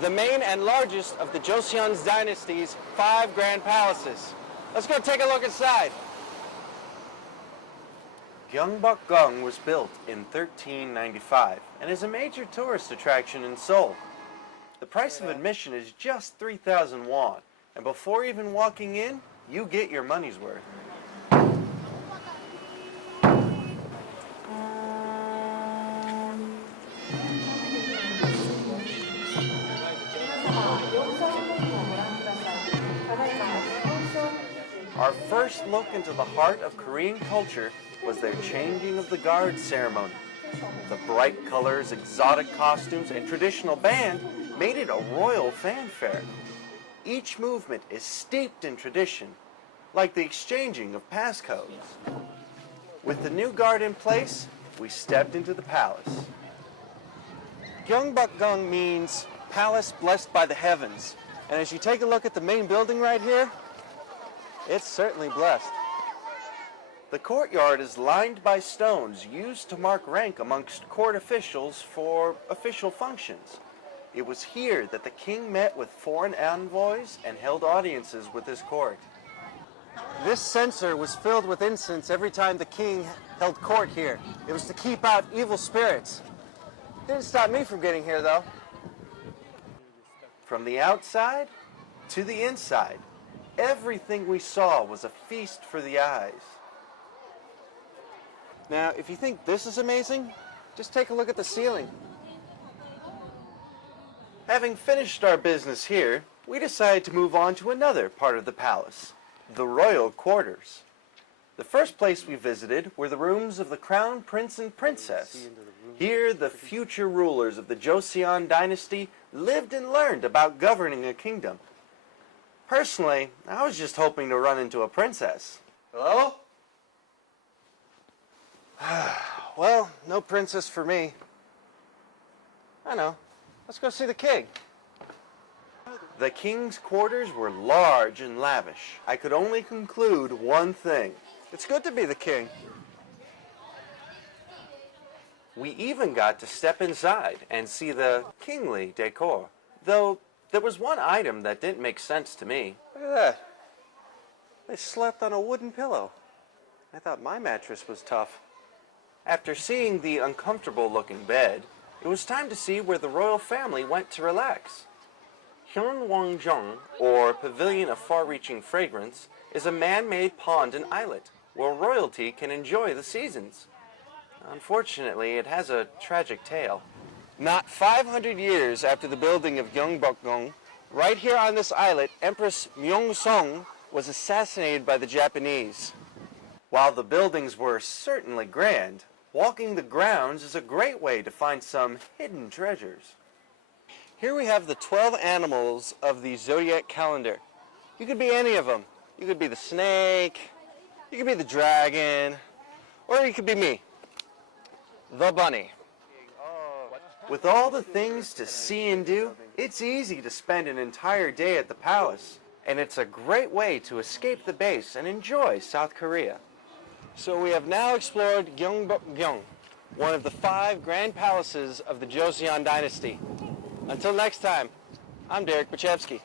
the main and largest of the Joseon dynasty's 5 grand palaces. Let's go take a look inside. Gyeongbokgung was built in 1395 and is a major tourist attraction in Seoul. The price of admission is just 3,000 won, and before even walking in, you get your money's worth. Our first look into the heart of Korean culture was their changing of the guard ceremony. The bright colors, exotic costumes, and traditional band made it a royal fanfare. Each movement is steeped in tradition, like the exchanging of passcodes. With the new guard in place, we stepped into the palace. Gyeongbokgung means palace blessed by the heavens. And as you take a look at the main building right here, it's certainly blessed. The courtyard is lined by stones used to mark rank amongst court officials for official functions. It was here that the king met with foreign envoys and held audiences with his court. This censer was filled with incense every time the king held court here. It was to keep out evil spirits. Didn't stop me from getting here, though. From the outside to the inside, everything we saw was a feast for the eyes. Now, if you think this is amazing, just take a look at the ceiling. Having finished our business here, we decided to move on to another part of the palace, the royal quarters. The first place we visited were the rooms of the crown prince and princess. Here, the future rulers of the Joseon dynasty lived and learned about governing a kingdom. Personally, I was just hoping to run into a princess. Hello? Well, no princess for me. I know. Let's go see the king. The king's quarters were large and lavish. I could only conclude one thing. It's good to be the king. We even got to step inside and see the kingly decor, though there was one item that didn't make sense to me. Look at that. They slept on a wooden pillow. I thought my mattress was tough. After seeing the uncomfortable-looking bed, it was time to see where the royal family went to relax. Gyeongbokgung, or Pavilion of Far-Reaching Fragrance, is a man-made pond and islet where royalty can enjoy the seasons. Unfortunately, it has a tragic tale. Not 500 years after the building of Gyeongbokgung, right here on this islet, Empress Myeongsong was assassinated by the Japanese. While the buildings were certainly grand, walking the grounds is a great way to find some hidden treasures. Here we have the 12 animals of the zodiac calendar. You could be any of them. You could be the snake, you could be the dragon, or you could be me, the bunny. With all the things to see and do, it's easy to spend an entire day at the palace, and it's a great way to escape the base and enjoy South Korea. So we have now explored Gyeongbokgung, one of the 5 grand palaces of the Joseon dynasty. Until next time, I'm Derek Bachevsky.